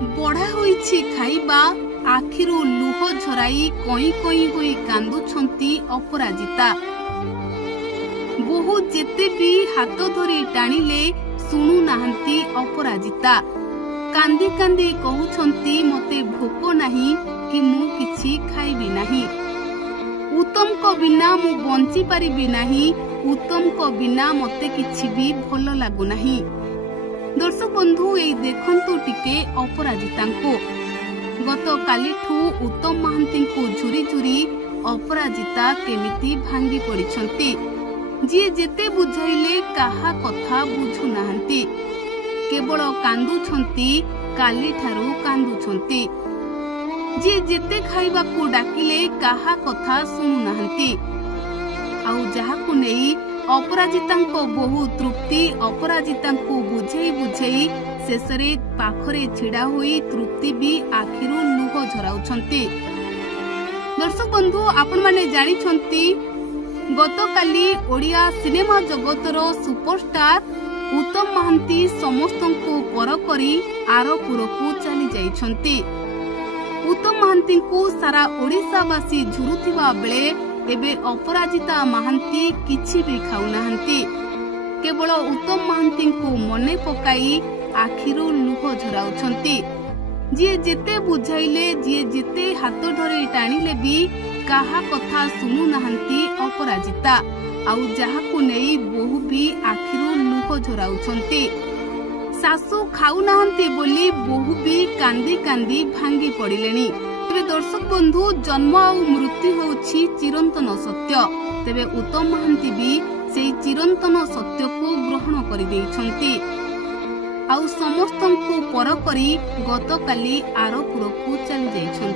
बढ़ा होईछि खाइबा आखिरु लुह झराई कई कई होई कांदुछंती अपराजिता। बहु जेते भी हाथ धरी टाणिले सुनु नाहंती अपराजिता। कांदी कांदी कहउछंती मते भोक नाही कि मु किछि खाइबि नाही। उत्तम को बिना मु बंची पारिबि नाही। उत्तम को बिना मते किछि भी भल लागु नाही। दर्शक बंधु एई देखंतु टिके अपराजितांको। गत कालीठू उत्तम महांती को झुरी झुरी अपराजिता केमिति भांगी पड़िछंती। जी जेते बुझाइले काहा कथा बुझु नाहंती। केवल कांदुछंती काली ठारू कांदुछंती। जी जेते खाइबा को डाकिले काहा कथा सुनु नाहंती। आउ जहाकु नेई अपराजितांको बहु तृप्ति अपराजितांको बुझेई बुझेई शेषरे पाखरे छिड़ा होई तृप्ति भी आखिरु लुह झराउछंती। दर्शक बंधु आपण माने जानि छंती गतकाली ओडिया सिनेमा जगतर सुपरस्टार उत्तम महांती समस्तंको पर करी आरपुरकू चली जाइछंती। उत्तम महांती को सारा ओडिशावासी झुरुथिबा बेले एबे अपराजिता महांती किछि भी खाउ नाहंती। केवल उत्तम महांती को मने पकाई आखिरु लुह झराउछंती। जी जेते बुझाइले जी जेते हाथ धरे टाणिले भी काहा कथा सुनु नाहंती अपराजिता। आउ जहाकु नेई बहु भी आखिरु लुह झराउछंती। सासु खाउ नाहंती बोली बहु भी कांदी कांदी भांगी पड़िलेनी। तेबे दर्शक बंधु जन्म और मृत्यु होउछि चिरंतन सत्य। तेबे उत्तम महांती भी सेई चिरंतन सत्य को ग्रहण करि दैछंती। आउ समस्तंको पर करी गतकाली आरपुरकू चली जाइछंती।